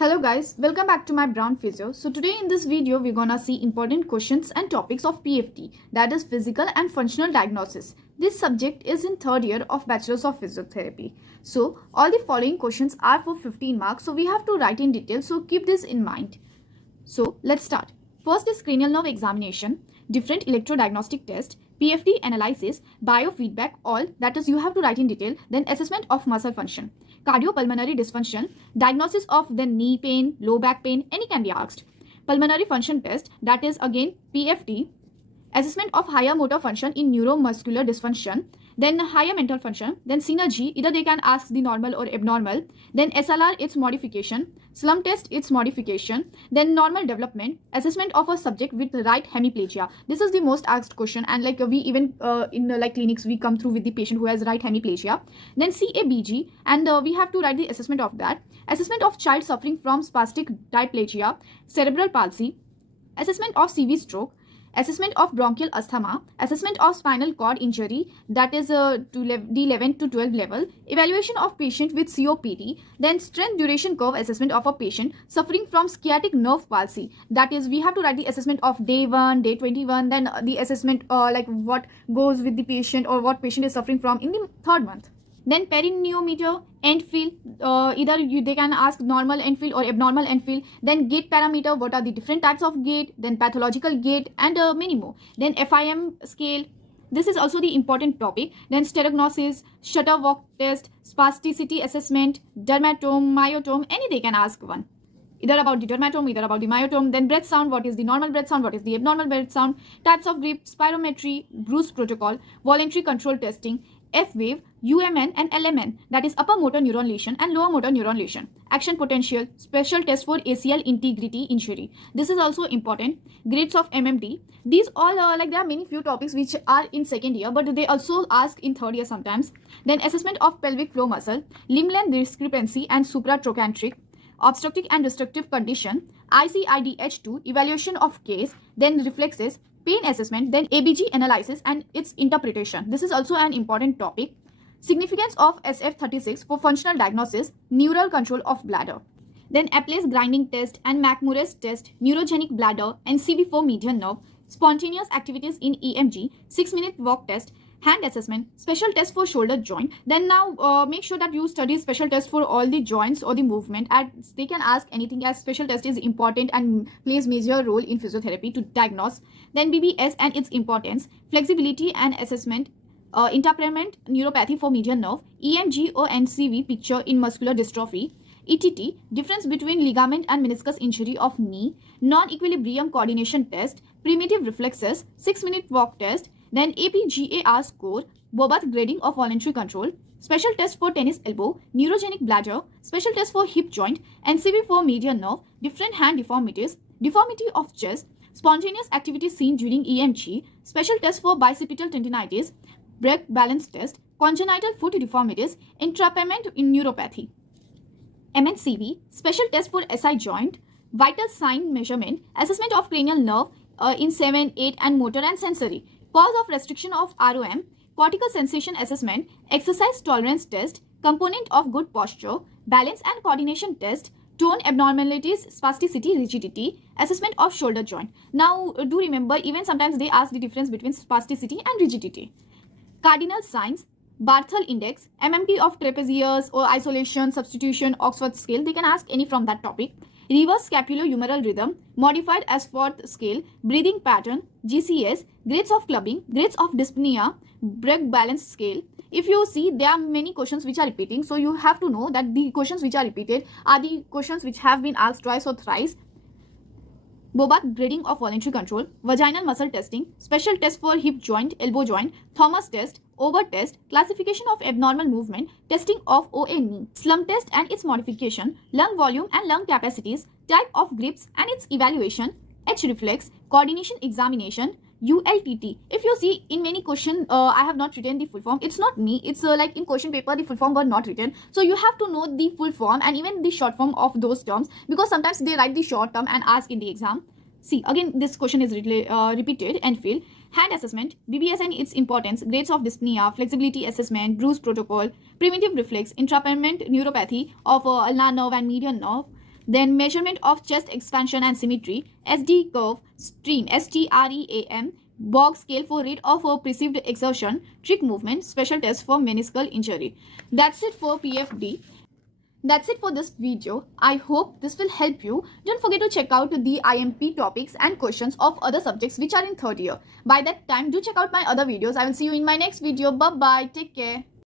Hello guys, welcome back to my Brown Physio. So today in this video we're gonna see important questions and topics of PFD, that is physical and functional diagnosis. This subject is in third year of Bachelor's of Physiotherapy. So all the following questions are for 15 marks, so we have to write in detail, so keep this in mind. So let's start. First is cranial nerve examination, different electrodiagnostic test, PFD analysis, biofeedback, all that is you have to write in detail, then assessment of muscle function. Cardiopulmonary dysfunction, diagnosis of the knee pain, low back pain, any can be asked. Pulmonary function test, that is again PFD, assessment of higher motor function in neuromuscular dysfunction, then higher mental function, then synergy, either they can ask the normal or abnormal, then SLR, its modification, slump test, its modification, then normal development, assessment of a subject with right hemiplegia. This is the most asked question, and like we even in clinics we come through with the patient who has right hemiplegia. Then CABG, and we have to write the assessment of that. Assessment of child suffering from spastic diplegia, cerebral palsy, assessment of CV stroke, assessment of bronchial asthma, assessment of spinal cord injury, that is to D11 to 12 level, evaluation of patient with COPD, then strength duration curve assessment of a patient suffering from sciatic nerve palsy, that is we have to write the assessment of day 1, day 21, then the assessment like what goes with the patient or what patient is suffering from in the third month. Then perineometer, end feel, they can ask normal end feel or abnormal end feel. Then gait parameter, what are the different types of gait, then pathological gait, and many more. Then FIM scale, this is also the important topic. Then sterognosis, shutter walk test, spasticity assessment, dermatome, myotome, any they can ask one. Either about the dermatome, either about the myotome. Then breath sound, what is the normal breath sound, what is the abnormal breath sound, types of grip, spirometry, Bruce protocol, voluntary control testing, F-wave, UMN and LMN, that is upper motor neuron lesion and lower motor neuron lesion. Action potential, special test for ACL integrity injury. This is also important. Grades of MMD. These all there are many few topics which are in second year, but they also ask in third year sometimes. Then assessment of pelvic floor muscle, limb length discrepancy and supratrochanteric, obstructive and restrictive condition, ICIDH2, evaluation of case, then reflexes, pain assessment, then ABG analysis and its interpretation. This is also an important topic. Significance of SF36 for functional diagnosis, neural control of bladder. Then Apley's grinding test and McMurray's test, neurogenic bladder and CV4 median nerve, spontaneous activities in EMG, 6-minute walk test, hand assessment, special test for shoulder joint. Then now make sure that you study special test for all the joints or the movement, and they can ask anything as special test is important and plays major role in physiotherapy to diagnose. Then BBS and its importance, flexibility and assessment, interpret neuropathy for median nerve, EMG or NCV picture in muscular dystrophy, ETT, difference between ligament and meniscus injury of knee, non-equilibrium coordination test, primitive reflexes, 6-minute walk test, then APGAR score, Bobath grading of voluntary control, special test for tennis elbow, neurogenic bladder, special test for hip joint, NCV for median nerve, different hand deformities, deformity of chest, spontaneous activity seen during EMG, special test for bicipital tendinitis, Brake balance test, congenital foot deformities, entrapment in neuropathy. MNCV, special test for SI joint, vital sign measurement, assessment of cranial nerve in 7, 8 and motor and sensory, cause of restriction of ROM, cortical sensation assessment, exercise tolerance test, component of good posture, balance and coordination test, tone abnormalities, spasticity, rigidity, assessment of shoulder joint. Now do remember, even sometimes they ask the difference between spasticity and rigidity. Cardinal signs, Barthel index, MMT of trapezius or isolation, substitution, Oxford scale, they can ask any from that topic. Reverse scapulohumeral rhythm, modified as fourth scale, breathing pattern, GCS, grades of clubbing, grades of dyspnea, Brake balance scale. If you see, there are many questions which are repeating, so you have to know that the questions which are repeated are the questions which have been asked twice or thrice. Bobath grading of voluntary control, vaginal muscle testing, special test for hip joint, elbow joint, Thomas test, Ober test, classification of abnormal movement, testing of OA knee, slump test and its modification, lung volume and lung capacities, type of grips and its evaluation, H reflex, coordination examination, ULTT. If you see in many questions, I have not written the full form. It's not me. It's like in question paper, the full form were not written. So you have to know the full form and even the short form of those terms, because sometimes they write the short term and ask in the exam. See, again, this question is repeated and field. Hand assessment, BBS and its importance, grades of dyspnea, flexibility assessment, Bruce protocol, primitive reflex, entrapment neuropathy of ulnar nerve and median nerve, Then measurement of chest expansion and symmetry, SD curve, stream, STREAM, Bog scale for rate of perceived exertion, trick movement, special test for meniscal injury. That's it for PFD. That's it for this video. I hope this will help you. Don't forget to check out the IMP topics and questions of other subjects which are in third year. By that time, do check out my other videos. I will see you in my next video. Bye bye. Take care.